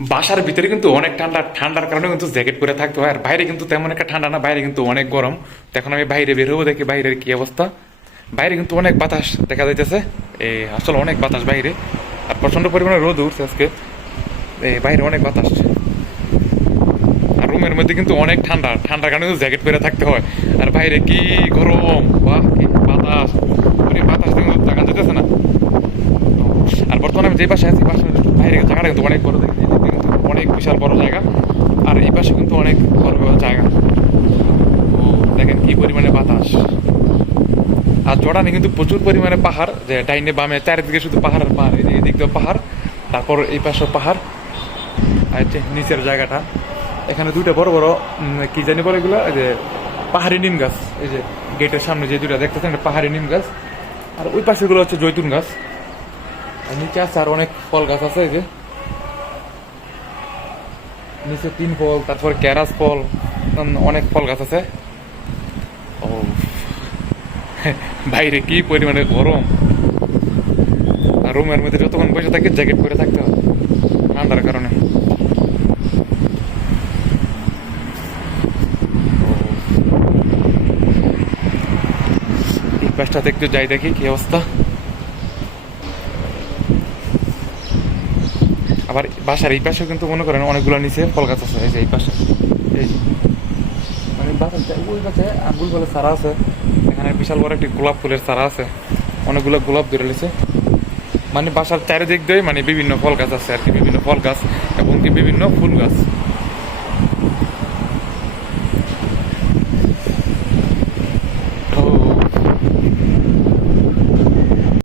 বাসার ভিতরে কিন্তু অনেক ঠান্ডা, ঠান্ডার কারণে কিন্তু জ্যাকেট পরে থাকতে হয়। আর বাইরে কিন্তু তেমন একটা ঠান্ডা না, বাইরে কিন্তু অনেক গরম। তো এখন আমি বাইরে বের হবো, দেখি বাইরের কি অবস্থা। বাইরে কিন্তু অনেক বাতাস দেখা যাইতেছে, আসলে অনেক বাতাস বাইরে। আর প্রচন্ড পরিমাণে রোদ উঠছে আজকে, বাইরে অনেক বাতাস। আর রুমের মধ্যে কিন্তু অনেক ঠান্ডা, ঠান্ডার কারণে কিন্তু জ্যাকেট পরে থাকতে হয়। আর বাইরে কি গরম, বাহ কি বাতাস, বাতাস কিন্তু থাকা যেতেছে না। আর বর্তমানে আমি যে পাশে আছি, পাশে বাইরে জায়গাটা কিন্তু অনেক বড়, দেখি কিন্তু অনেক বিশাল বড় জায়গা। আর এই পাশে কিন্তু অনেক বড় বড় জায়গা। ও দেখেন কি পরিমাণে বাতাস। আর জর্ডানে কিন্তু প্রচুর পরিমাণে পাহাড়, যে ডাইনে বামে চারিদিকে শুধু পাহাড় আর পাহাড়, এই দিক দিয়ে পাহাড়, তারপর এই পাশে পাহাড়। আর যে নিচের জায়গাটা, এখানে দুইটা বড় বড় কি জানি বলে এগুলো, এই যে পাহাড়ি নিম গাছ। এই যে গেটের সামনে যে দুইটা দেখতেছেন, এটা পাহাড়ি নিম গাছ। আর ওই পাশে গুলো হচ্ছে জৈতুন গাছ। আর নিচে আছে আর অনেক ফল গাছ আছে, এই যে নিচে তিন ফল, তারপর ক্যারাস ফল, অনেক ফল গাছ আছে। ও বাইরে কি পরিমাণে গরম। আর রুমের মধ্যে যতক্ষণ বসে থাকে জ্যাকেট পরে থাকতে হয় ঠান্ডার কারণে। এই পাশটাতে একটু যাই, দেখি কি অবস্থা। আবার বাসার এই পাশেও কিন্তু মনে করেন অনেকগুলো নিচে ফল গাছ আছে, এই যে এই পাশে, এই যে মানে বাসার ওই পাশে আঙ্গুল ফলের চারা আছে। এখানে বিশাল বড় একটি গোলাপ ফুলের চারা আছে, অনেকগুলো গোলাপ ধরে রয়েছে। মানে বাসার চারিদিক দিয়ে মানে বিভিন্ন ফল গাছ আছে আর কি, বিভিন্ন ফল গাছ এবং কি বিভিন্ন ফুল গাছ।